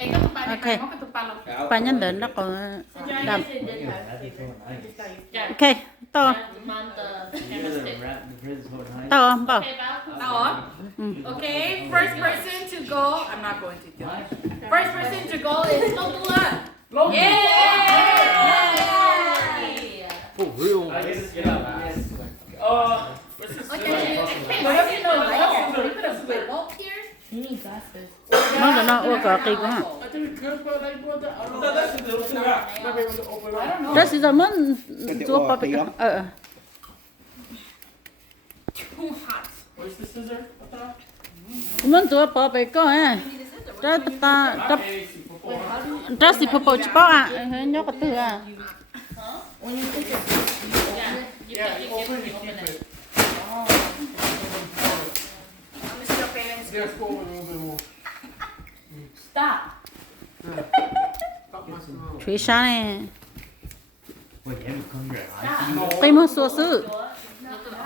Ok. Ba nhân đến nó còn đậm. Ok. To. To không? Bao. Okay, first person to go. I'm not going to do it. First person to go is Lô. Yay! For real. Nó là nó ua cờ kỳ quá hả? Đó là muốn chua bò bịch. Muốn chua bò bịch có à? Đó ta đó xì bò chỉ bò à? Nhóc cái từ à? Stop. Thủy sa này. Wait, you haven't come here. Cây mua số sư.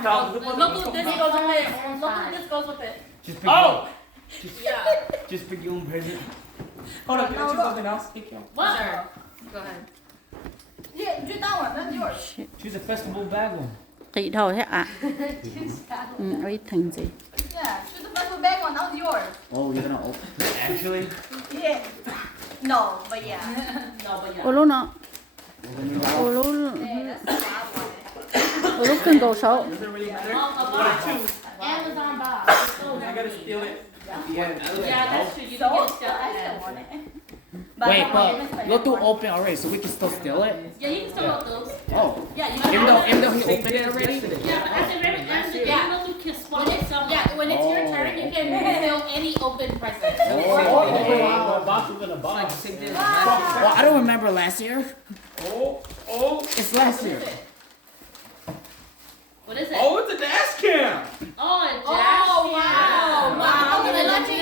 Look who this goes with it. Look who this goes with it. Just pick your just pick your own present. Hold up, can I choose something else? What? Sure. Go ahead. Yeah, do that one. That's yours. Choose a festival bag one. Chị thôi thế à? Ấy thành gì? Yeah, choose the purple bag one. That was yours. Oh, you're gonna open it? Actually? Yeah. No, but yeah. Ô lô nó. Ô lô. Ô lô cần cầu số. Does it really matter? Amazon box. I gotta steal it at the end. Yeah, that's true. You can get stuff. I still want it. Wait, but you're too open already, so we can still steal it? Yeah, you can still hold those. Oh. Yeah, you can. Even though he opened it already? Yeah, but at the very end, you know you can swap it some. Yeah, when it's your turn, you can steal any open present. Box within a box. Well, I don't remember last year. Oh. It's last year. What is it? Oh, it's a dash cam. Oh, a dash. Oh, wow. Wow. Okay, let's see.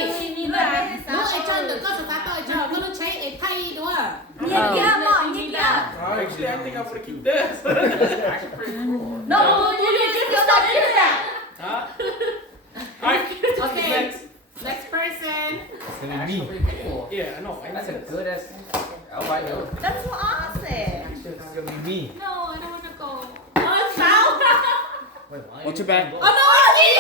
Actually, I think I'm gonna keep this. Actually, pretty cool. No, you can stop doing that. Huh? Alright. Okay. Next person. It's gonna be me. Yeah, I know. That's a good ass. Oh, I know. That's what I said. It's gonna be me. No, I don't want to go. Oh, it's Sal. Wait, why? What's your bag? Oh, no, it's me.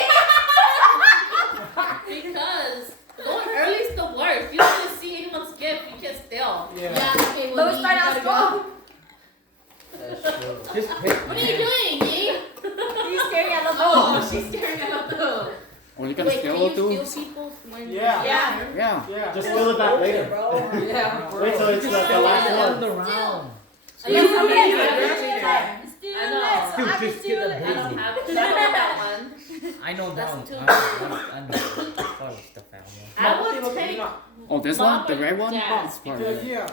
Because going early is the worst. You don't even see anyone's gift. You can steal. Yeah. Okay, well, don't start out strong. Just pick. What are you doing, Yee? He's staring at the door. She's staring at the door. Oh, you gotta steal it too? People's when Yeah. Yeah. Yeah. Just steal it back later. Yeah. Wait till it's the last one. The round. Unless somebody Yeah. I know. Dude, just get the I don't basic. have it. I know that one. I know that That's one. too I know. Oh, it's the family. I would take Oh, this one? The red one? Yeah. It's part of it. Yeah.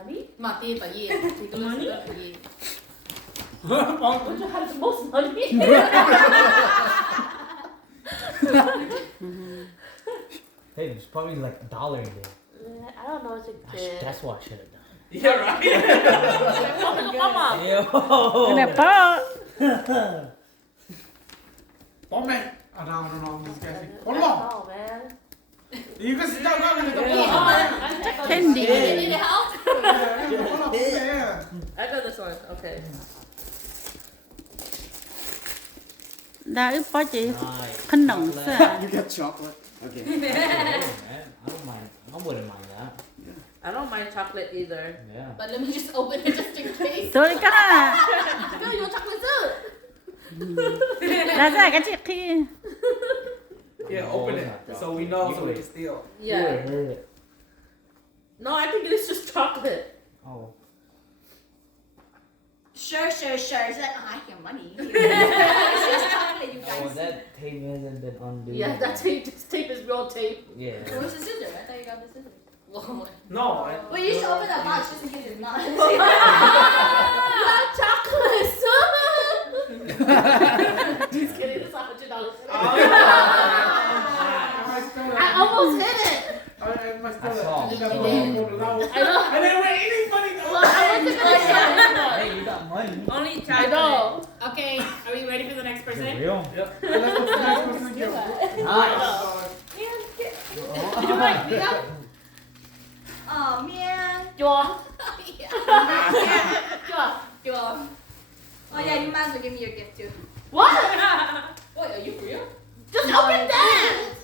money. Money, but yeah. Money. Don't you have the most money? Hey, there's probably like $1 in there. I don't know. It's a kid. That's what I should have done. Yeah, right? Mama. Yo. Cái này bò. Oh, man. I don't know. I'm just guessing. Hold on. Oh, man. You can sit down now in the Candy. You need help? Yeah. I got this one. Okay. Đã ướp bò chị. Nice. Khăn nồng sao? You get chocolate. Okay. Man, I don't mind. I wouldn't mind that. I don't mind chocolate either. Yeah. But let me just open it just in case. Tôi cái là No, you want chocolate too? là ra cái chị khi Yeah, open it so we know so we can steal. Yeah. Heard it. No, I think it's just chocolate. Oh. Sure. It's like, oh, I get money. It's just chocolate, you Oh, guys. that tape hasn't been undone. Yeah, that tape. This tape is real tape. Yeah. Where's the scissors? I thought you got the scissors. Whoa. No. Well, you should open that box just in case it's not. Not chocolate. Just kidding. It's $100. I almost hit it. I must I saw. I I know. And then we're eating money now. Well, I want to go shot. Hey, you got money. Only chocolate. I know. Okay, are we ready for the next person? Real? Yep. Let's go to the next person again. Nice. Did you like me up? Jaw. Sure. Oh yeah, you might as well give me your gift too. What? Wait, are you for real? Just open that.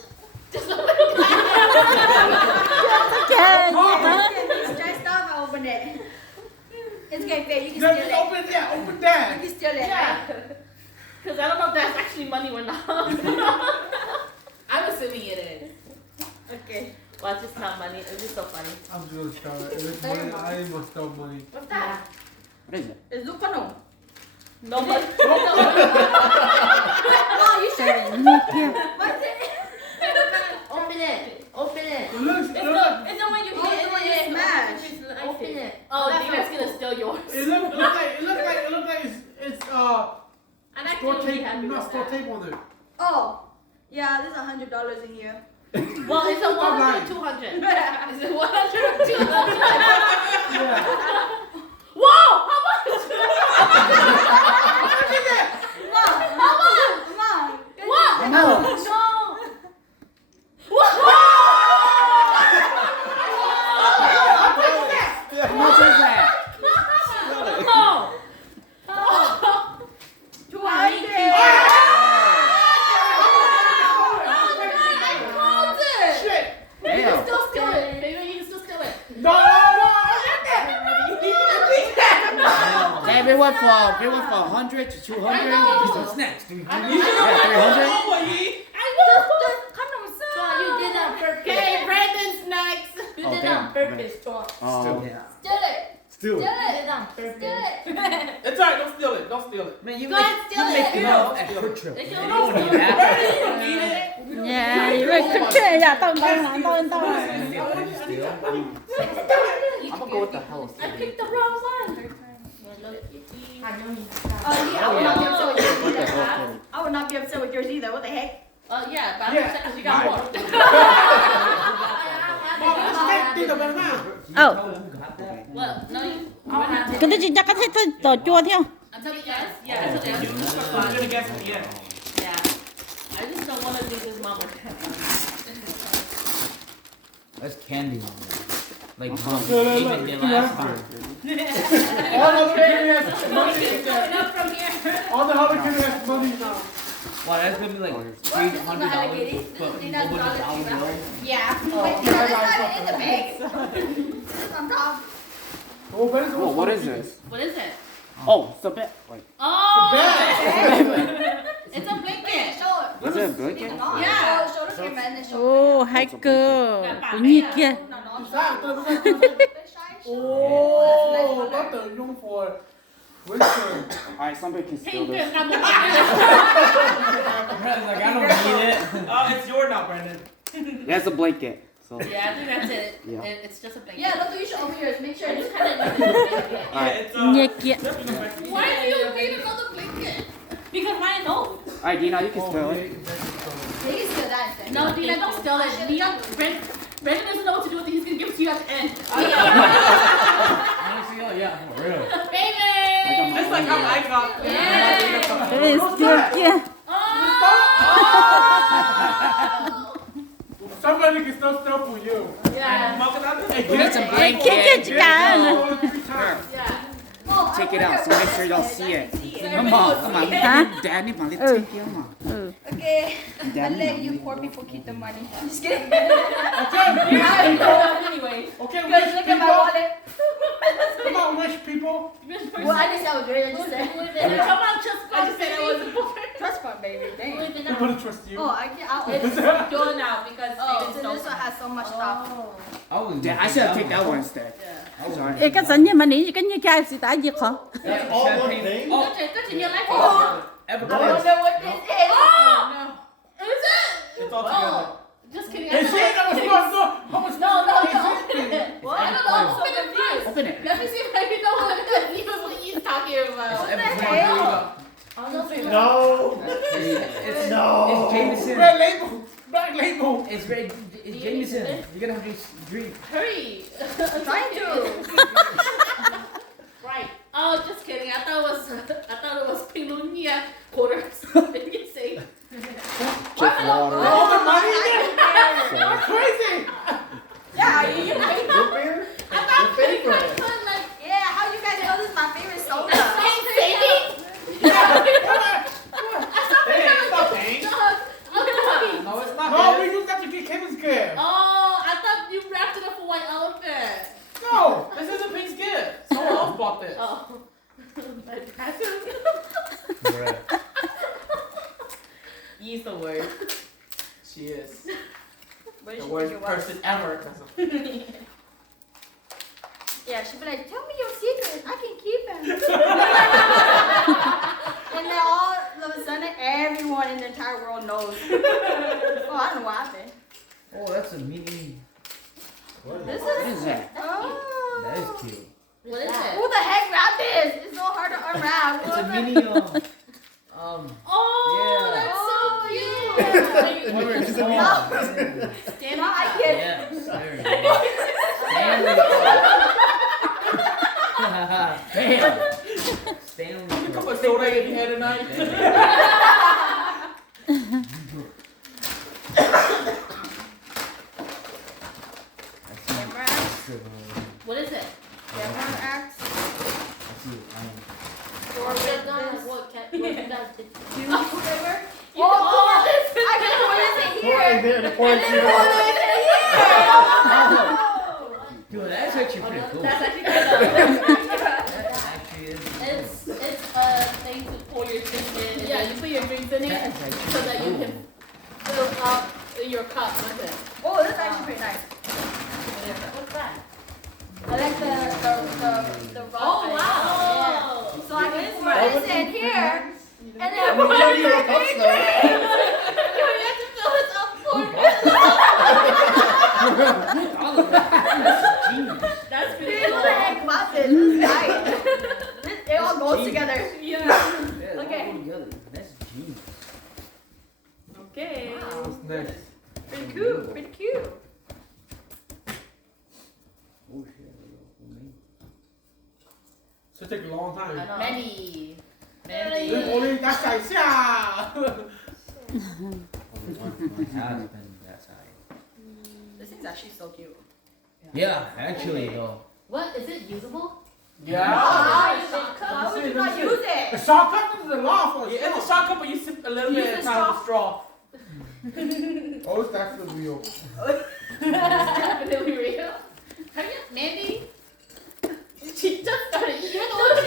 Just open that. Okay. It's stressed off, I open it. It's okay, babe, you can Just steal it. open that. Open that. You can steal it, Yeah. right? Because I don't know if that's actually money or not. I'm assuming it is. Okay. Well, it's just not money. It's just so funny. I'm just trying. It's money. I must steal money. What's that? What is it? It's Lupano. No money. Oh, you sure? What's it? Open it. Open it. It looks. It's the one you hit and then you smash. Open it. Oh, Dina's gonna steal yours. It looks like it's And I store can't be tape. happy Not with store that. tape on it. Oh, yeah, there's $100 in here. Well, it's a 100 or 200. Is it 100 or 200? Yeah. Whoa! How much? Come on. What? No. No. What? How much is that? No. Damn. Still steal it. Baby, you can still steal it. No. Damn, it went from 100 to 200. I know. What's next? You should Yeah, know what I know. So you did that on purpose. Okay, Brandon's next. You Oh, did damn. on purpose, Tom. Oh. Steal it. Still. Steal You it. did on purpose. Steal it. It's alright. Don't steal it. Don't steal it. Man, you Go ahead, steal it. They You don't don't steal need it. that. You don't need it. Yeah, 이거 그렇게 야, tao. I'm gonna go with the house. I picked the wrong one. Oh yeah, I would not be upset with yours Okay, either. okay. I would not be upset with yours either. What the heck? Yeah, but I'm Yeah. upset because you got more. Oh, What? No, you don't have to. 근데 진짜 같아 더 chua theo. Until the end? Yeah, until the end. I'm gonna guess at the end. Yeah. I just don't want to think his mom or That's candy. Like Look, even the last time. All the other kids has money. Going up from here. All the other kids has money now. Wow, that's gonna be like $300 but over the dollar bill. Yeah. Wait, that's not in the bag. This is on top. Oh, but it's Whoa, what is this? What is it? Oh, it's a bit. Wait. Oh! bag. It's a blanket. Show it. Is it a blanket? Yeah. Show the camera and then show Ô, hai cơ. Tự nhiên kia. Oh, that's the room for winter. Alright, somebody can steal Pink this. and Like, I don't need it. Oh, it's yours now, Brandon. Yeah, it's a blanket. So, Yeah, I think that's it. Yeah. It's just a blanket. Yeah, look, you should open yours. Make sure I it's just kind of need it. Yeah, alright. it's Nhẹ kia. Why do you need another blanket? Because mine don't. Alright, Dina, you can steal it. They can steal that instead. No, Dina, don't steal it. Brandon doesn't know what to do with it. He's gonna give it to you at the end. Honestly, oh yeah, for real. Baby! It's like how I got. Yeah. Ê, still kia. Somebody can still steal for you. Yeah. We need some Kia blanket. chị cả. Yeah. Oh, Take it out so make sure y'all see it. Come on, come on. Hả? Daddy, my little take it, come on. Ừ. Okay, I'll Daddy, let you poor people keep the money. Just kidding. Anyway. Okay, Guys, rich look at my people. wallet. Come on, rich people. Well, I didn't say I was rich. I just said Come on, just I just said I wasn't poor. Trust fund, baby. Dang. Nobody trusts you. Oh, I can't. It's done now because Oh, it's so this one has so much stuff. I I should have taken that one instead. Sorry. Ê, cái sẵn như mà ní cái như chai xì tái diệt hả? That's all one thing. Oh, Good to your life. I ever don't know what this is. Oh! Is it? It's all together. Just kidding. Hey, see, that was fun. So, how much? No, open it. What? I don't know. I'm so confused. Open it. Let me see if I know what he's talking about. No. It's No. It's Jameson. Red label. Black label. It's red. It's Jameson. You're gonna have to drink. Hurry. I'm trying to. Right. Oh, just kidding. I thought it was Pilunia quarters. Did you say? Check water. All the money in there? That's crazy. Yeah, you Root beer? I thought Your favorite. Yeah, she'd be like, tell me your secret. I can keep them. And then all of a sudden, everyone in the entire world knows. Oh, I don't know what happened. Oh, that's a mini. This What is. is that? Oh. That is cute. What is it? Who the heck wrapped this? It's so hard to unwrap. It's a mini. Oh, that's so cute. Stand on, I get it. Yeah. There you go. Stanley. Look how much soda you had tonight. Camera axe. What is it? Camera axe. Or red done what cat? What did that do? Flavor? Oh, I can put it here. there, the And then put it here. Dude, that's actually pretty cool. That's actually kind of. That actually is. It's a thing to pour your drinks in. Yeah, you put your drinks in it That's actually so that you cool. can fill up your cup with it. Oh, that's actually pretty nice. What's that? I like the rock. Oh, wow. Yeah. So I can pour this in here. And then I'm put gonna it give you a in cup here. slow. You have to fill this up for me. That's pretty Dude, what the cool. heck was this? This is nice. It all goes together. Yeah, Okay. all together. That's genius. Okay. Wow. Nice. Pretty cool. Pretty cute. Oh shit. So it take a long time. Many. This only that side. Yeah. That side. This thing's actually so cute. Yeah, actually though. What? Is it usable? Yeah. Why would you not use A it? shortcut is a law for it. It's a shortcut, but you sip a little bit at a time with straw. Oh, it's definitely real. Definitely real. Have you, Mandy? She just started eating. You're the one who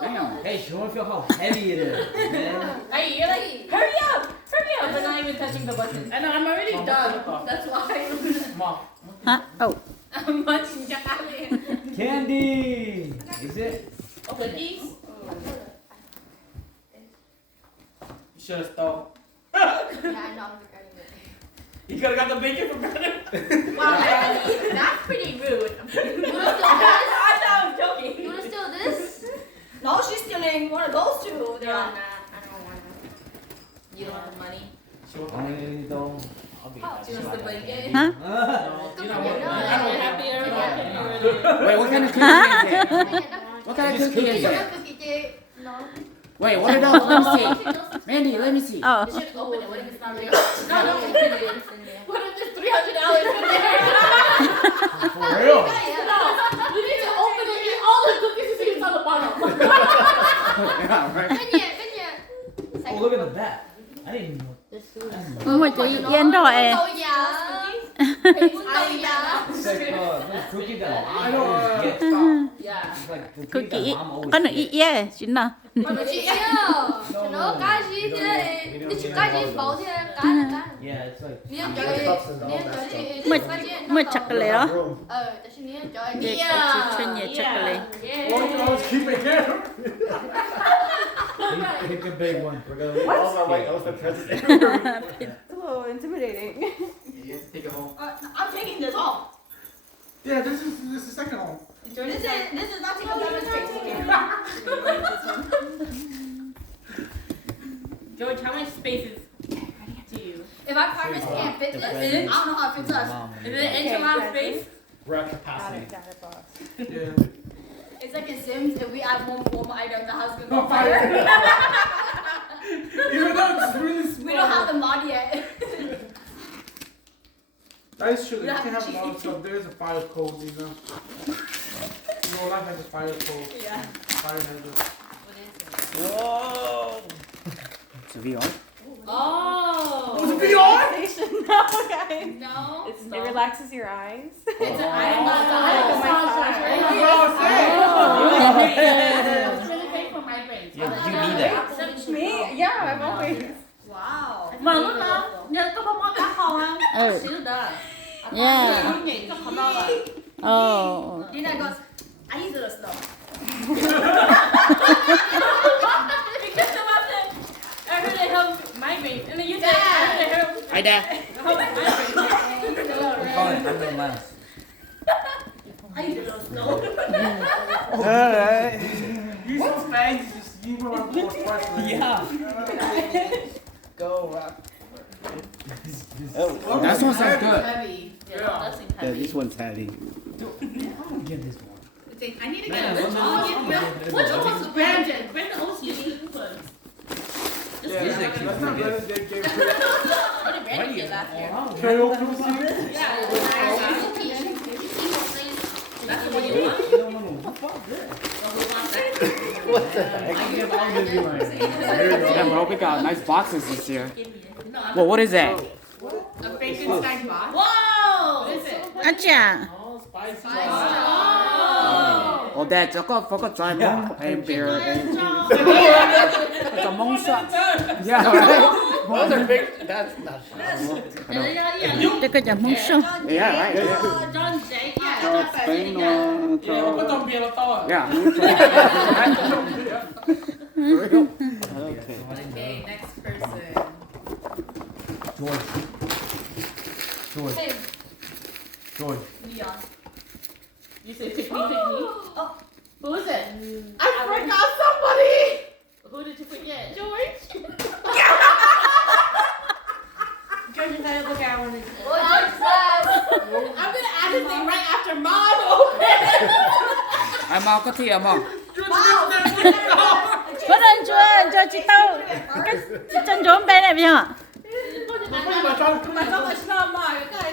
Damn. Hey, show me how heavy it is, man. Hey, you're like, hurry up! Hurry up! But not even touching the button. I know, I'm already Mom, done. what's up? That's why. Mom. Huh? Oh. I'm munching chocolate. Candy! Is it? Cookies? You should have stole. Yeah, I know. I'm regretting it. You could have got the bacon from Brandon. Wow, Annie, that's pretty rude. You wanna steal I thought I was joking. this? You wanna steal this? No, she's stealing one of those two. They're No, on. I don't want it. You don't want the money? Only though. I'll be Do you want the blanket? Huh? You know what? No, I I'm don't happy want you're Wait, what kind of cookie is that? What kind of cookie is that? No. Wait, what are those? Let me see. Mandy, let me see. Oh. You should open it. What if it's not real? No, What if there's $300 in there? For real? No, you need to open it, eat all the cookies you see what's on the bottom. Yeah, right. Oh, look at the back. I didn't even know. Mình chỉ yên rồi. Oh, yeah. It's like those cookies that I know. get. Stop. Yeah. It's like the Cookie. cookies that mom always Có nữ makes. ý yeah, chính là. Nó cái gì thế? Cái gì bảo thế? Cái. Yeah, it's like. Miếng trời. Mới chocolate đó. That's miếng trời. Để có chỉ cho nhiều chocolate. Well, you can always keep it here. Pick a big one. We're gonna all our white elephant president. Whoa, intimidating. You have to take it home. I'm taking this home. Yeah, this is the second home. This is not taking up that much space. George, how much space is to you? If our partners can't fit this, I don't know how it fits us. Is it an inch amount of space? We're at capacity. Got it, boss. Yeah. It's like in Sims, if we add one more item, the house gonna On go fire. fire. Even though it's really small. We don't have the mod yet. That is true. You Yeah. can have a lot of stuff. There is a fire code, you know. Your life has a fire code. Yeah. Fire has a. Whoa! It's a VR. Oh. Was it VR? No, guys. No. It relaxes your eyes. It's an eye massage. It's really great for migraines. Yeah, you need that. Me? Yeah, I'm always. Wow. Mà lúc nào nhớ có bông hoa cá kho không? Ừ. Xíu đó. Yeah. Không nghĩ có khó đâu à. Oh. Nina goes, I use it as slow. Because of that, I heard it helps migraine. And then you said I heard it helps. Hi there. We call it under last. I use it as slow. Alright. Use some spags, just you will have more spice. Yeah. Go up. Oh, that one sounds good. Heavy. Yeah, that seems Yeah, heavy. this one's heavy. I'm gonna give this one. I need to Man, get I'm gonna give this Which one. one's Brandon? Brandon owes you ones. Yeah, that's not better than game. What did Brandon get last year? KO Cruise. Yeah, that's the one you want. No. Fuck this. What the heck? I give all of you mine. Yeah, bro, we got nice boxes this year. No, Well, what is that? a Frankenstein box. Whoa! What is it? 아치야. Oh, spicy. Oh! Oh, that 저거 버거 dry mong and beer. It's a mong shot. Yeah, right. Those are big. That's not. 이거 좀 뭉쳐. Yeah, right. Yeah. John Jake. So Spain or Yeah, put on beer on top. yeah. Okay, next person. George. George. Leon. You say pick me, pick me. Oh. Who is it? I forgot somebody. Who did you forget? George. George, you gotta look at one. I'm gonna add his name right after mom. I'm out to here, mom. 그런 저 지도 진짜 좋은 배네요.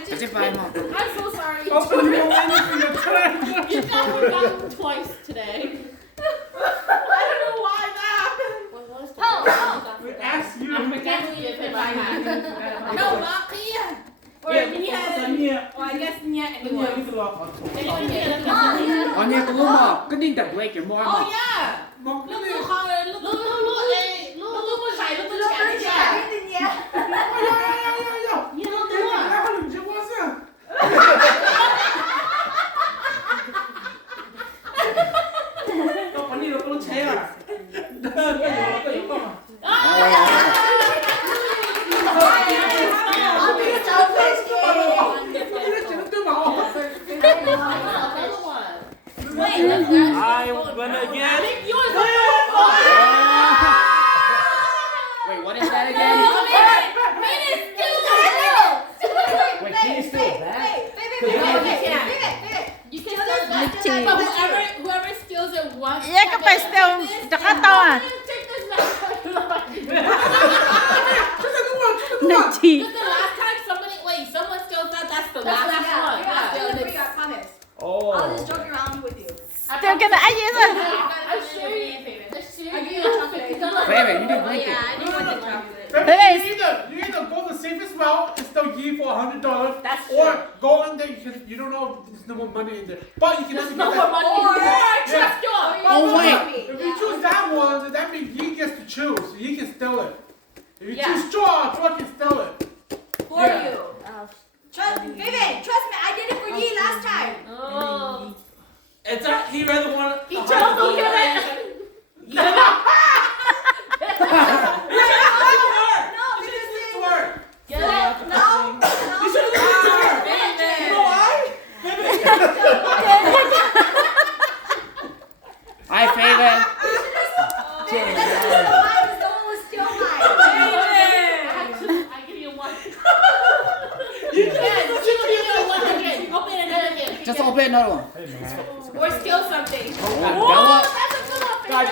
It's fine, mom. I'm so sorry. Open your anything you're trying. You got forgotten twice today. I don't know why that happened. We asked you. I forget who you picked. No, not Kia. Or Yeah, Nia. Nia. Or I guess Nia and Nia, Nia. you can lock on. Anyone here? On your glue, good thing that break your more. Oh yeah. Mom, Look, look look, look, look, look, look, look, look, look, I'm gonna get it. Wait, what is that again? Wait, can you still back? You can start that. 그렇지. But whoever steals it once. 얘가 패스트 저가다. 그렇지. Because the last time someone steals that, that's the last one. Yeah. Oh. I'll just joke around with you. 저기다 아이에서. I'm sure you. Wait, you didn't break it. Yeah, I do want the chocolate. You either go the safest route and still give for $100, That's or true. go in there. You don't know if there's no more money in there, but you can There's still no get more that. money. Yeah. Trust you. Oh, wait. If you choose that one, then that means he gets to choose. He can steal it. If you Yeah. choose straw can steal it. For Yeah. you. Vivian, trust me, I did it for you last time. Oh. He rather want. He chose to give it. No, Get it? no. You should have listened to her. You know why? Hi, favorite. I give you one. Yes, you give you 100. Open another gift. Just open another one. Or steal something. Bella. That's a good one. God,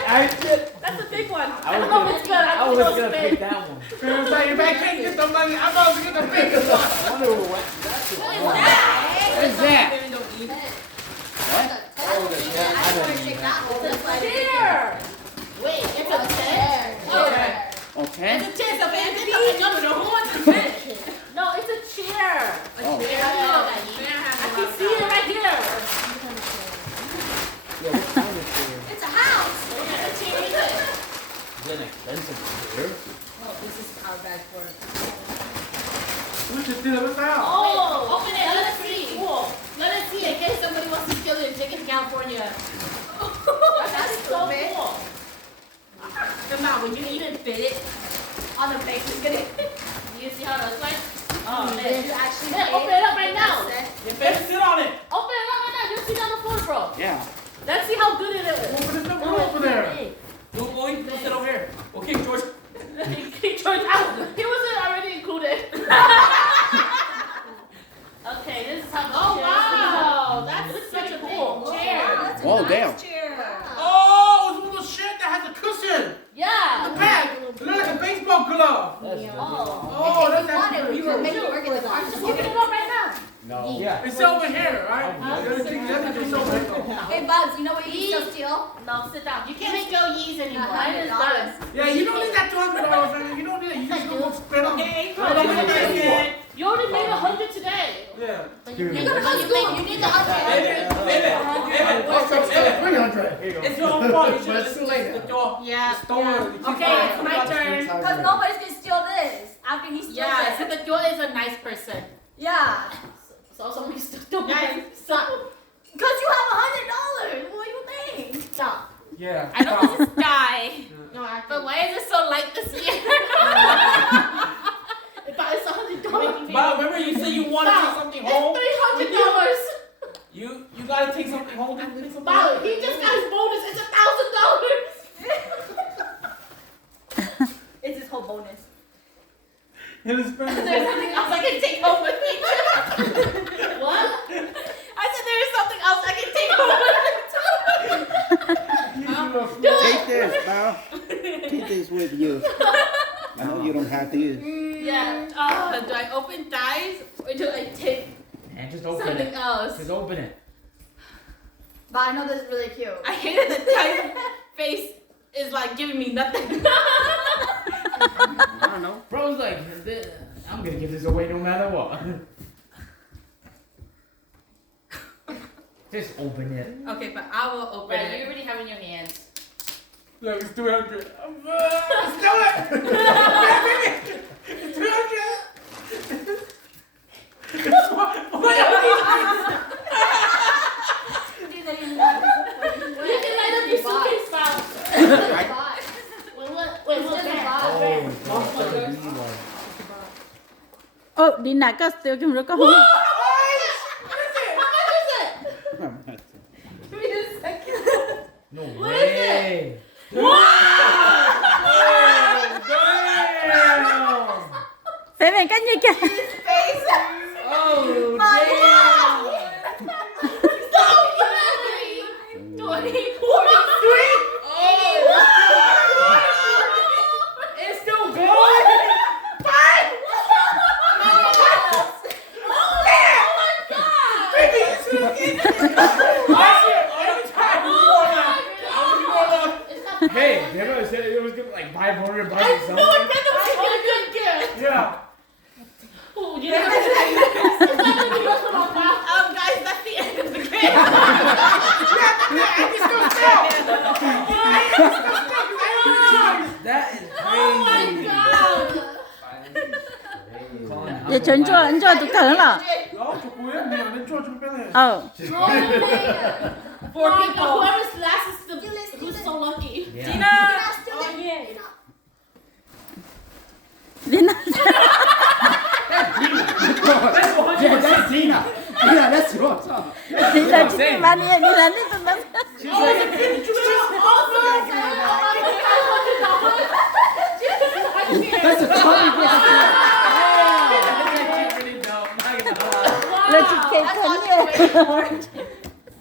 That's a big one. I don't know if it's good. I I think was it's gonna spin. pick that one. It was like, if I can't get the money, I'm about to get the biggest one. I wonder what What is that? Chair. Wait, it's a chair. Okay. It's a chair. So no, who wants to sit? No, it's a chair. Oh. I can see it right here. It's a house. What chair is it? is an expensive beer. Oh, this is how bags work. We should do it now. Oh, open it. Let us see. Cool. Let us see in case somebody wants to steal it and take it Would you even fit it On the face, it's gonna. you see how it looks like? Oh, Did man. you actually Man, fit open it up right now. set? Your face, sit on it. Open it up right now. You'll see it on the floor, bro. Yeah. Let's see how good it is. Open this up over there. Hey. Go, boy. Go sit over here. Okay, George. He tried out. He wasn't already included. Okay, this is how the Oh, chair wow. That's That's such a pretty cool cool. chair. That's a Oh, nice damn. chair. Oh, it's one of those shit that has a cushion. Yeah. The back. It looks like a baseball glove. Oh. Oh, that's If you wanted, actually we pretty would cool. make it work in the car. Just open it up right now. No. Yeah. It's over here, right? Everything's over here. Hey, Bubs, you know what you can still steal? No, sit down. You can't go yees anymore. Mine is $100. done. Yeah, you don't need that $200, man. You don't need it. You just go spend on Okay. it. You already made 100 today. Yeah. You're gonna go to school. You need the David, 100. David, Oh, so it's David. 300. Here you go. It's your own fault. You should But it's have too late. listened to your Yeah. Store. Okay, it's my turn. Because nobody's gonna steal this after he steals Yeah, so it. the Joy is a nice person. Yeah. So somebody stole Guys, mine. Stop. Because you have $100. What do you think? Stop. Yeah. I know this is Sky, No, actually. but why is it so light this year? If I saw $100. Bob, remember you said you want to take something home? It's $300. You gotta take something home. Take something Wow, home. he just got his bonus. It's $1,000. It's his whole bonus. And it's There's something else I can take home with me. What? I said there is something else I can take home with me. Take this, pal. Take this with you. I know you don't have these. Yeah. Do I open thighs or do I take Man, just open something it. else? Just open it. But I know this is really cute. I hated the thigh's face is like giving me nothing. I don't know. Bro's like, I'm gonna give this away no matter what. Just open it. Okay, but I will open it. You already have it in your hands. Look, it's 200. Let's do it! It's 200! Dude, that you want this. You can light up your suitcase file. Wait, look It's just a back. box. Ồ, đi nãy có tiêu kim rồi có hú. How much is it? Give me a second. No What is way. Thế này cái gì kìa. Face. Oh, My damn. Stop yelling! 20, 43. It's still going. Hey, remember I said it was good like $500 or something? No, I read them a good gift. Yeah. Oh, you know, it's not gonna be left on my mouth. Guys, that's the end of the game. That is Oh my crazy. god. Vậy chuẩn cho tụi thở là. No, cho cuối em nên cho chúng bên này. Ờ. For people. Whoever's last is the who's so lucky. Yeah. Dina. Oh, yeah. Đi nãy. Yeah, that's Tina. Yeah, that's yours. Đi là chỉ cái bạn này đi là đi tụi nó. That's a totally different. Là chỉ cái thân này.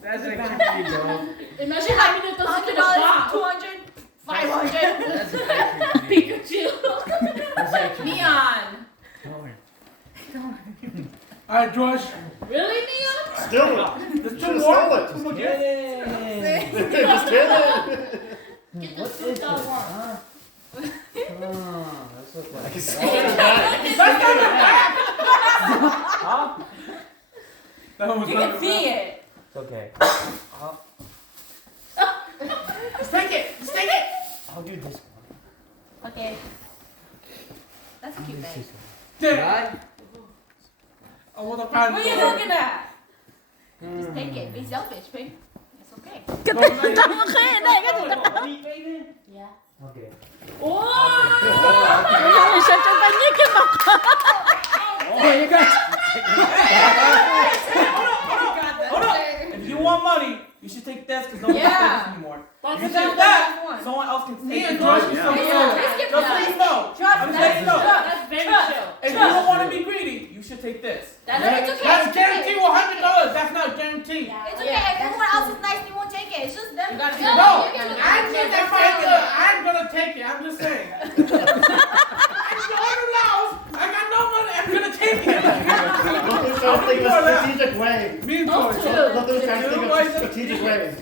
That's actually pretty dope. Imagine having to go to the $100, bar. 200, 500. That's actually Pikachu. That's actually Neon. Alright, Josh. Really, Neon? Still it. There's Should've two more. stole it. Two more Yeah. gifts. Just did it. Get the $2 one. That's look like. That one was You not can see it. It's okay. Just take it. Just take it. I'll do this one. Okay. That's a cute bag. Damn. Right? I want to find. What are you looking at? Just take it. Be selfish, babe. It's okay. Cái tụi nó khé đây cái tụi nó. Yeah. Okay. Oh! Siya pa niya ka ba? Oh, you got. Hold up. If you want money, you should take this because no one can take this anymore. If you take that, someone else can take it. Just so you know. I'm saying no. That's very chill. If you don't want to be greedy, you should take this. It's okay. That's guaranteed $100. That's not guaranteed. It's okay. If everyone else is nice, you won't take it. It's just them. You gotta No, No, you can do I'm it. gonna take it. I'm just saying. I'm $200. I got no money. I'm gonna take it. Let them try to think of a strategic way. Me and George. Let them try to think of a strategic way.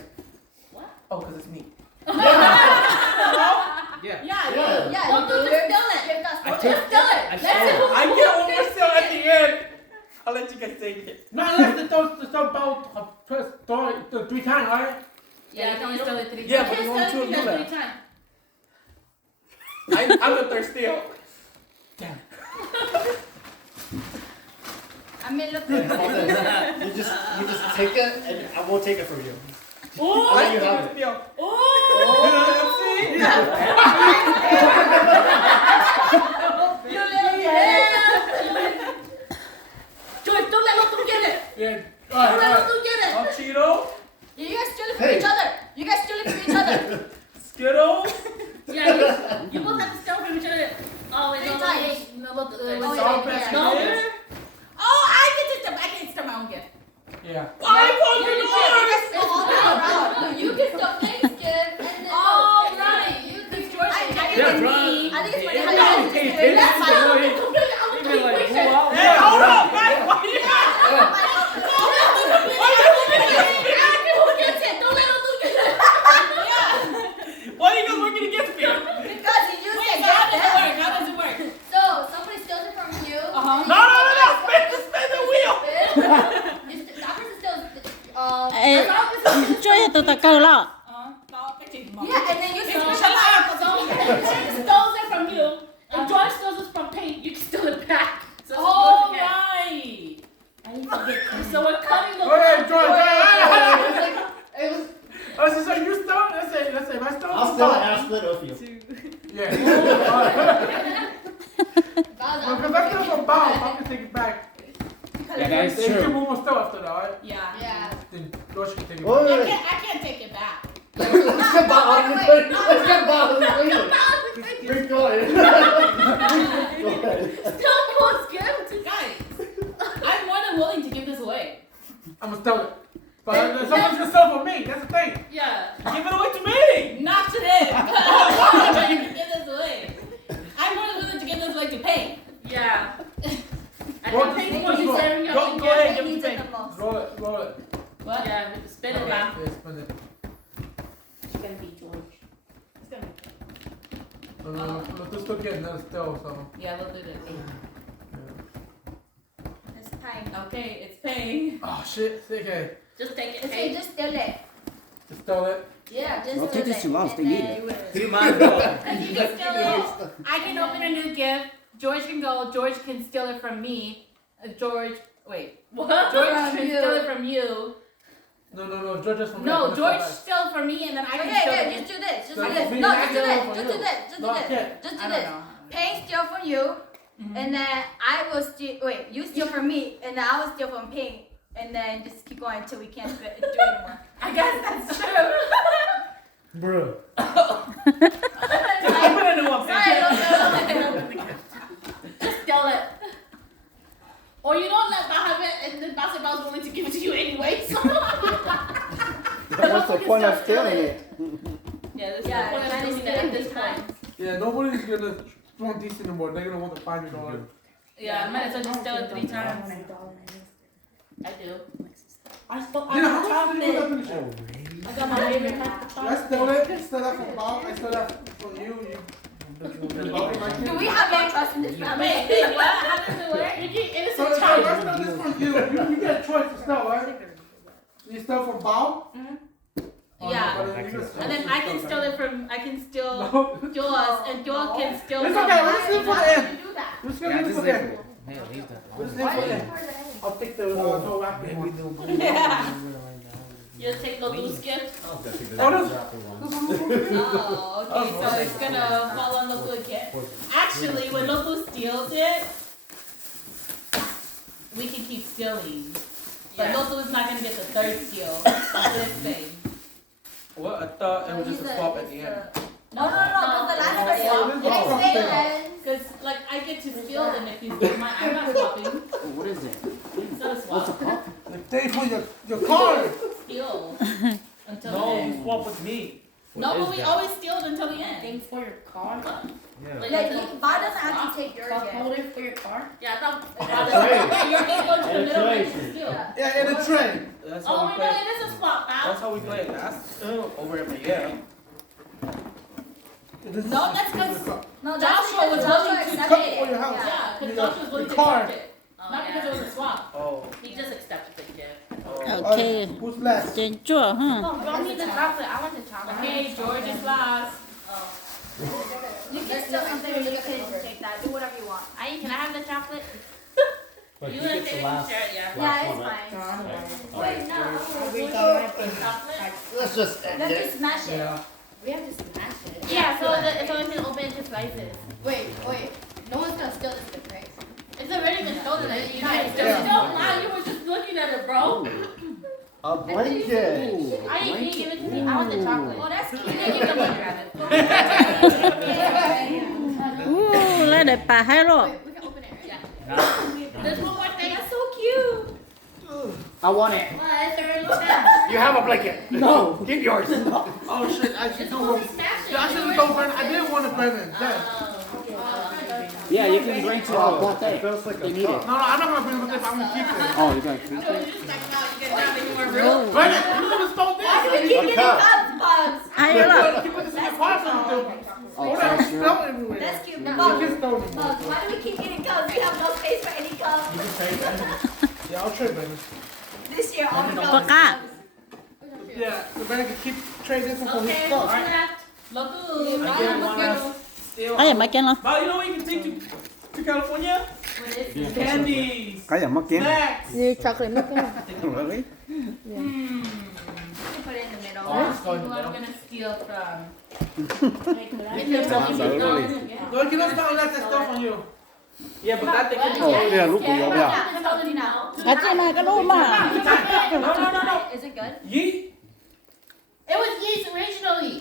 Oh, because it's me. Yeah, Yeah, Yeah. don't do just it. steal it. I Just took. steal it. I Let's stole see it. who I get one more still at the end. I'll let you guys take it. No, unless the throw ball throw it 3 times, right? Yeah, you can only steal it 3 Yeah, times. but you want two of you left. 3 times. I'm the third steal. I mean, look. You just take it, and I won't take it from you. Oh! Let you have it. Steal. Oh! George, don't let Lotu get it. Yeah. Don't let Lotu get it. Cheeto. You guys steal it from Hey. each other. You guys steal it from each other. Skittles. Yeah, you both have to steal from each other. Oh, wait, 3 no, times. no, Oh, It's yeah, all yeah. best. no. Oh, I get to steal. I can steal my own gift. Yeah. I want You yours. guys go all the way around. You can steal Kate's gift, and then Oh, no, right. You can Because George I is think giving it's me. I think it's funny how No, you guys Kate, just Kate, that's Kate, fine. Hey, hold up, guys. Why you Why are you guys working against me? Because you used Wait, it. so how does it work? How does it work? So somebody steals it from you. Uh-huh. No. Spin the wheel. That person steals. Ê, chơi tụi ta câu lọ. Đó, cái chuyện mà. Yeah, and then you steal Shut it. up. She stole it from you, and George steals it from Pete. You can steal it back. So it's yours Oh, again. right. So we're cutting the. Hey, George. It was. Oh, so you stole? Let's say if I stole. I'll steal it and I'll split it with you. Yeah. Guys, Because I steal from Bob, I can take it back. Yeah, that is They give true. one more stuff after that, right? Yeah. Yeah. Then George can take it Wait, back. wait, wait. I can't take it back. Let's get Bob out of the equation. Let's get Bob out of the equation. Big going. Still Cole's gift. Guys, I'm more than willing to give this away. I'm gonna steal it. But someone's gonna steal from me. That's the thing. Yeah. Give it away to me. Not to him. I'm willing to give this away. I'm more than willing to give this away to Pay. Yeah. I What? think Pete is staring up Go and ahead, It give me needs the it thing. the most. Roll it. What? Yeah, spin it back. Yeah, spin it. It's gonna be George. It's gonna be. Let's just still get another steal, so. Yeah, we'll do this. It's time. Okay, it's Pay. Oh shit. Okay. Just take it. Okay, Hey. just steal it. Just steal it. Yeah, just Don't steal take this it. too long, And they need then it. you will- You might as well. And you can steal it. I can open a new gift. George can go. George can steal it from me. Wait. What? George From can you. steal it from you. No. George is from No, me. George steal from me, and then I can Okay, steal okay, it. just do this. Just So do this. we No, need just to do do this. it for Just you. do this. Just do No, I this. can't. Just I do don't this. know. Pay steal from you, and then I will steal. Wait, you steal from me, and then I will steal from Pink, and then just keep going until we can't do it anymore. I guess that's true. Bro. Open a new one. Sorry, no. Just steal it. Or you don't let that have it, and then basketball's willing to give it to you anyway. So. What's the point of stealing it? Yeah, this Yeah, is the point kinda of doing it stealing at this this point. Yeah, nobody's gonna want this anymore. They're gonna want the $500. Yeah, I might as well just steal it 3 times. I do. You know how many times did you do that to the show? I got my favorite type of I stole it. I stole that from Bob. I stole that from you. Do we have any trust in this family? Wait, what? How does it work? You get So innocent I child. stole this from you. You get a choice to steal, right? You steal from Bob? Yeah. And then I can steal it from. I can steal yours, and yours can steal It's from okay. mine. Let's leave for How the do end. you do that? Let's Yeah, leave just for leave the end. it. Yeah, leave that. Let's leave Why for do the you end. pour that in? I'll take the no wrap. Maybe they'll You take Lotu's gift. Oh, okay, so it's gonna fall on Loco again. Actually, when Loco steals it, we can keep stealing. But Loco is not gonna get the third steal of this thing. What? I thought it was just a swap at the end. No, because the last person. Next day then. Because, like, I get to steal them if you steal mine. I'm not swapping. What is it? It's not a swap. They for your car. Steal. Until the No, you end. swap with me. No, but we always steal it until the end. Things for your car. Like, Like, Bob doesn't actually take yours Cup yet. holder for your car. yeah, I thought Tray. your name goes to the And a middle tray. and you steal. Yeah, in a tray. That's Oh, how we wait, no, play. it is a swap, That's pal. how we play it. That's over here, but yeah. No, that's because No, Joshua that's was because willing Joshua to accepted cut it. for your house. yeah, because You Joshua was got willing the to card. accept it. Not because it was a swap. Oh. He just accepted the gift. Okay. Who's last? เจนจั่วฮะ No, don't need the chocolate. I want the chocolate. Okay, George is last. You can steal something or you can take that. Do whatever you want. Can I have the chocolate? But You he and gets the David can last. share it, yeah. Yeah, Last it's one, right? fine. Wait, no. Chocolate? Let's just end Let me it. smash it. We have to smash it. Yeah, so we can open it to slices. Wait. No one's gonna steal this thing, right? It's already been stolen. You guys Yeah. don't lie. You were just looking at it, bro. A blanket. I didn't give it to me. I want the chocolate. Oh, that's cute. You can grab it. อู้แล้วได้ปลาให้หรอ We can open it, right? There's one more thing. That's so cute. I want it. Well, it's already done. You have a blanket. No. Keep yours. Oh shit, I should do one. Smash it. I should have done I didn't want to burn it. Damn. Yeah, you can bring to Ponte. It feels like a They need it. cup. No, I'm not gonna bring it with I'm gonna keep it. Oh, you got to keep it? Burn it. You could have stole this. Why do we keep One getting cup. cups, Bugs? ไอ้หรอ You put this in your car for them. Oh, Oh, that's that's spelled everywhere. That's cute. You Bugs. just stole it. Bugs, why do we keep getting cups? We have no space for any cups. Yeah, I'll trade, baby. This year, all the ปากกา cups. Yeah, the man can keep trade this one for his Okay, stuff. who's left? Loco. Again, one last steal. ไอ้อย่ามาแกนเหรอ Val, you know what you can take to California? What is it? Candies. ใครอยากมากิน Snacks. Really? Put it in the middle. Oh, who I'm gonna steal from? No, you know something left that stuff on you. Yeah, but that thing can be Oh, taken. yeah, look at you. Yeah. อาจารย์มาก็รู้มา No. Is it good? Yeet. It was yeast originally,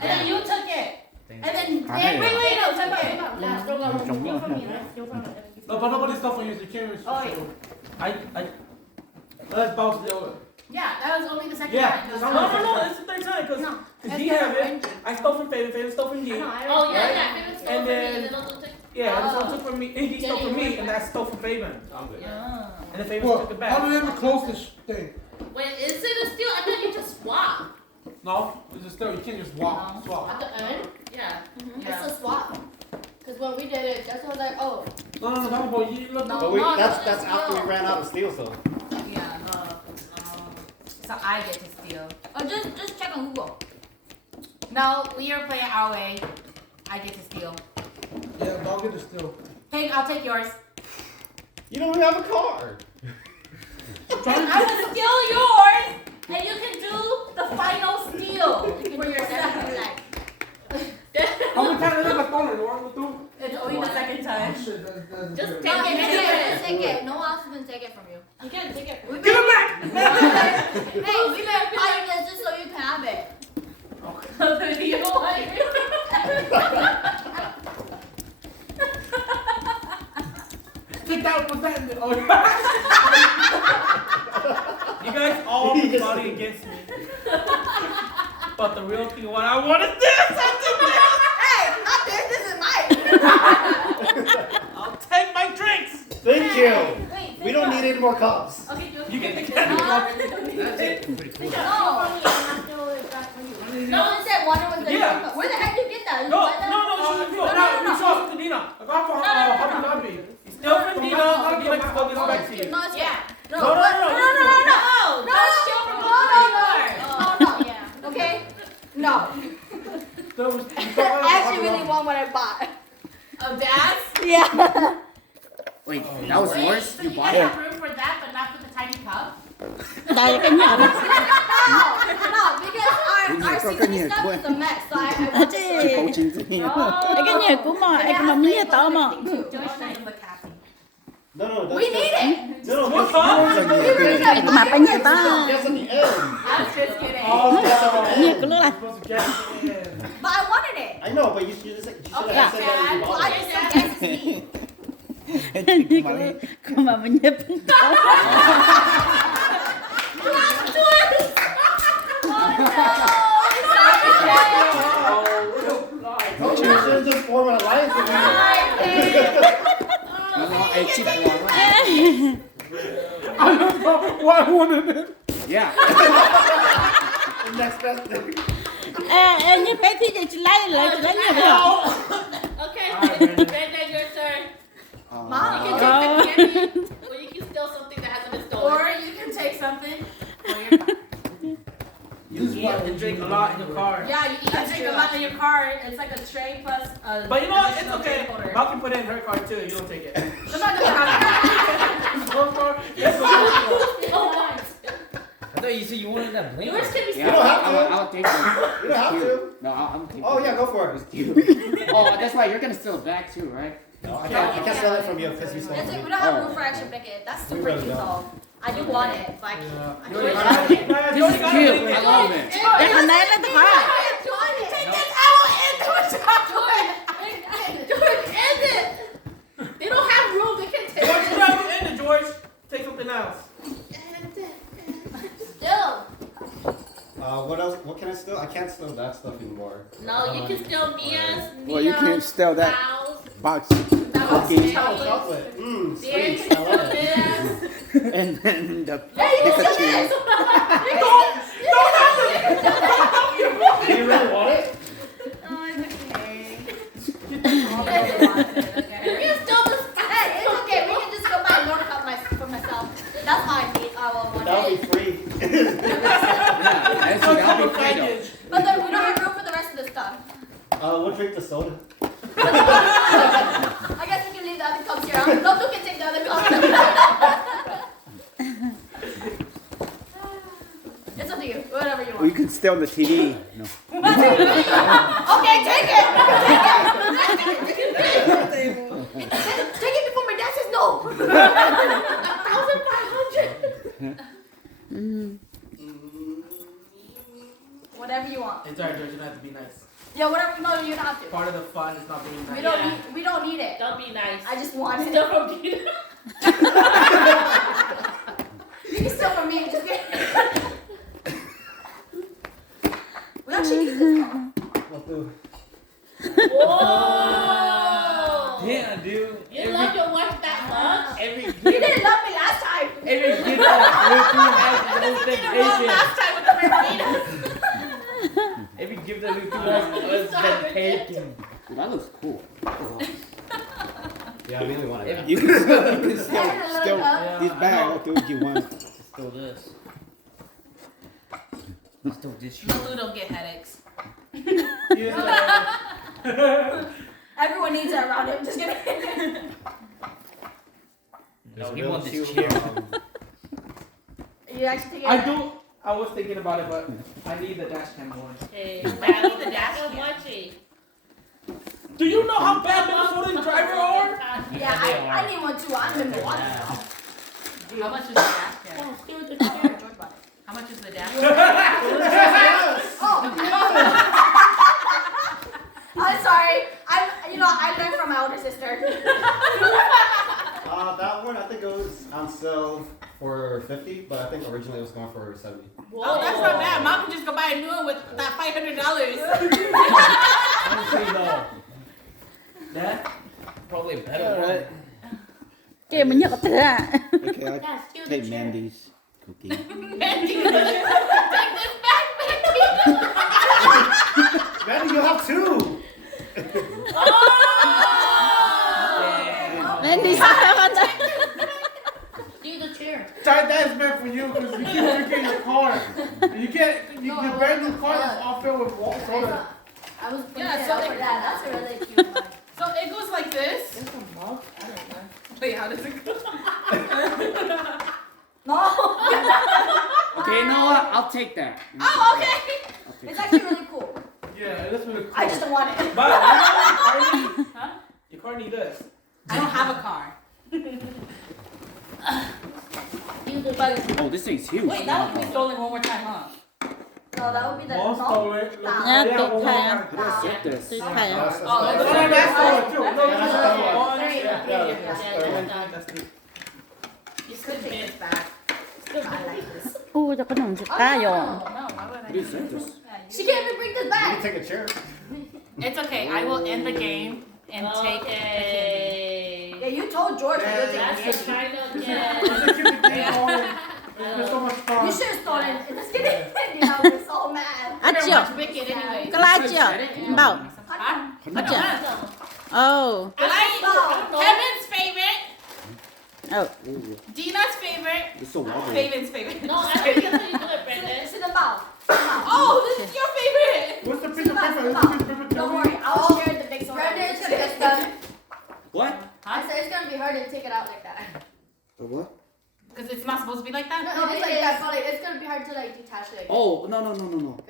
and then you took it, and then Hey. wait, no, took it. No, but nobody stuff on you. So you can't even. Oh, yeah. I. Let's bounce the other. Yeah, that was only the second Yeah. time. No. It's the third time because he have it. I stole from Favorite stole from Yee. Oh yeah, yeah. It was And and then- then also took. Yeah, this one took from me. He stole from me, and that stole from Favorite. Yeah. And then Favorite Well, took it how do back. they ever close this thing? Wait, is it a steal? I thought you just swap. No, it's just still, you can't just swap. At the end? Yeah. It's a swap. Because when we did it, that's what I was like, oh. No, talking about you look. No. But we, that's after we ran out of steel, so. Yeah. So I get to steal. Oh, just check on Google. No, we are playing our way. I get to steal. Yeah, dog get the still. I'll take yours. You don't even have a card. I will steal yours, and you can do the final steal for yourself. How many times did I stole it? What do? It's only the second time. Shit, that's Just good. take No, it. take it. No one else is gonna take it from you. You can take it. We've been, hey, we've been fighting this just so you can have it. You know what? Stick that, put that in the. Oh, You guys all He just- plotting against me. But the real thing, what I want is this. Hey, not this. This is mine. I'll take my drinks. Thank you. Wait, We don't need any more cups. Okay, do it. You get the candy. No one said water was the Yeah. Where the heck did you get that? You No, buy that? no, you saw it from Dina. I got from Hobby Lobby. Still from Dina. Dina can go get back to you. No, it's Yeah. No, No. Don't steal from No, okay? No. I actually really want what I bought. Oh, Dad's? Yeah. Wait, that was yours? So You you bought guys it? have room for that, but not for the tiny cup? ได้กันเนี่ย No, because our có see, cái this nhà stuff của is a mess, so I À want chị, this. Cậu chính gì? cái nhà của mà, And it cái has mà mình labels tao and mà. everything too. No, no, that's We need it. No, no, What's that's up? Cái mà bên nhà ta. Yes, at the end. I'm just kidding. Oh, Yes, at the Nhà end. của nó là. supposed to guess it. But I wanted it. I know, but you should Okay, have said that in the Well, I bottom. just said yes, it's me. Chị của Mali. Cái mà mình nhập tao. Oh, you should have just formed an alliance with me. Nó ấy chip của nó. I don't know why I wanted it. Yeah. The next best thing. Như bé thì chị lấy nhiều phải không? Okay, Brandon, your turn. Mom, You you can can take the candy, or you can steal something that hasn't been stolen. Or you can take something. Or you're fine. You eat and drink a lot in your car. Yeah, you eat and drink a lot in your car. It's like a tray plus a. But you know what? It's additional okay. tray holder. Mom can put it in her car too. You don't take it. I'm not gonna have Go for it. Yes, go Oh, nice. I thought you said you wanted that blanket. Yours can be Yeah, don't have to. I'll take it. You don't have to. No, I'll take it. Oh, yeah, go for it. Oh, that's why you're gonna steal it back too, right? No, I can't sell it from you because you stole That's it it. from We me. don't have room for extra picket. That's super really cute don't. though. I do want it, but I can't. Yeah. I You already can't. got it. Man, you This already is got cute. it. I love it. Cái thằng này là thằng hả? Take this George, end it. They don't have room. They can take George, you it. have to end it, George. Take something else. Still. What else? What can I steal? I can't steal that stuff anymore. No, you can steal Mia's. Well, you can't steal that Mia's, box. Cookies. Chocolate. Chocolate. Mmm, There's sweet. I love it. this. And then the Hey, you Pikachu. still this. Do you really want it? Oh, it's okay. You can steal this. Hey, it's okay. We can just go buy more cup for myself. That's all I need. I will want That'll it. be free. Yeah, actually, that'll be free though. But then we don't have room for the rest of the stuff. We'll drink the soda. I guess we can leave the other cups here. No, you can take the other cups. It's up to you. Whatever you We want. can steal the TV. No. Okay, take it. Take it before my dad says no. 1,500. Whatever you want. It's alright, George. You don't have to be nice. Yeah, whatever. No, you don't have to. Part of the fun is not being nice. We don't need it. Don't be nice. I just want it. Steal from Peter. You can steal from me. Just get. We actually need this one. We'll do. Whoa. Damn, dude. You love your wife that much? Every You gift, didn't love me last time. every gift that Luke has is been Last time with the margaritas. taken. Every gift that Luke has been taken. Dude, that looks cool. Yeah, I really want it. You can steal this bag. What do you want? Still this. Still this shit. Lulu don't get headaches. Everyone needs it around him. Just kidding. No, he Real wants this cute, chair. You actually take it. I do. I was thinking about it, but I need the dash cam more. Hey, I need the dash cam. watching. Do you know how bad Minnesota's drivers are? Yeah, I need one too. I'm in Milwaukee now. How much is the dash cam? Oh, steal the chair. How much is the dash Oh. I'm sorry. I learned from my older sister. That one I think it was on sale for 50, but I think originally it was going for 70. Oh, that's not bad. Mom can just go buy a new one with that $500. Honestly, though, That? probably a better one. Kìa mình nhớ có thế à. Okay, Yeah, I'll steal the take chair. Mandy's cookie. Mandy. Take this back, Mandy. Mandy, you have two! Nên đi sao anh ta? Steal the chair. That is meant for you because you keep drinking your car. You can't. Your brand new car is all filled with soda. I was Yeah, yeah, so so they- for that. That's a really cute one. So it goes like this. There's a mug. I don't know. Wait, how does it go? No. Okay, you know what? I'll take that. Oh, okay. I'll take It's that. actually really cool. Yeah, that's really cool. I just don't want it. But Huh? your car need this. I don't have a car. But Oh, this thing's huge. wait, that would be stolen one more time, huh? No, that would be the Most stolen. Yeah, Yeah, take one more time. time. How do I set this? Tí thầy à? Oh, That's that's right, that's stolen too. No, That's that's stolen. stolen. One, There you go. Yeah, that's it. You could take this back. I like this. อู้จะขนมจะต้ายอง No, why would How do you set this? She can't even bring this You back. can take a chair. It's okay. I will end the game and take the candy. Yeah, you told George that you're That's taking the it. kind of Let's just keep the game going. There's so much fun. You should have stolen it. Let's get it. You know, we're so mad. អាជិ Watch Wicked anyway. ក្លាជិបោ Huh? អាជិអូ Kevin's favorite. អូ Dina's favorite. It's so wobbly. Favorite's favorite. No, I think that's how you do it, Brendan. Sit the mouth. Oh, this is your favorite. What's the piece of paper? What's the piece of paper? Don't worry, I'll share the big one. Brandon, it's gonna get done. What? I said it's gonna be hard to take it out like that. A what? Because it's not supposed to be like that. No, it's like that, but like, it's gonna be hard to like detach it. Oh, no, no, no, no, no.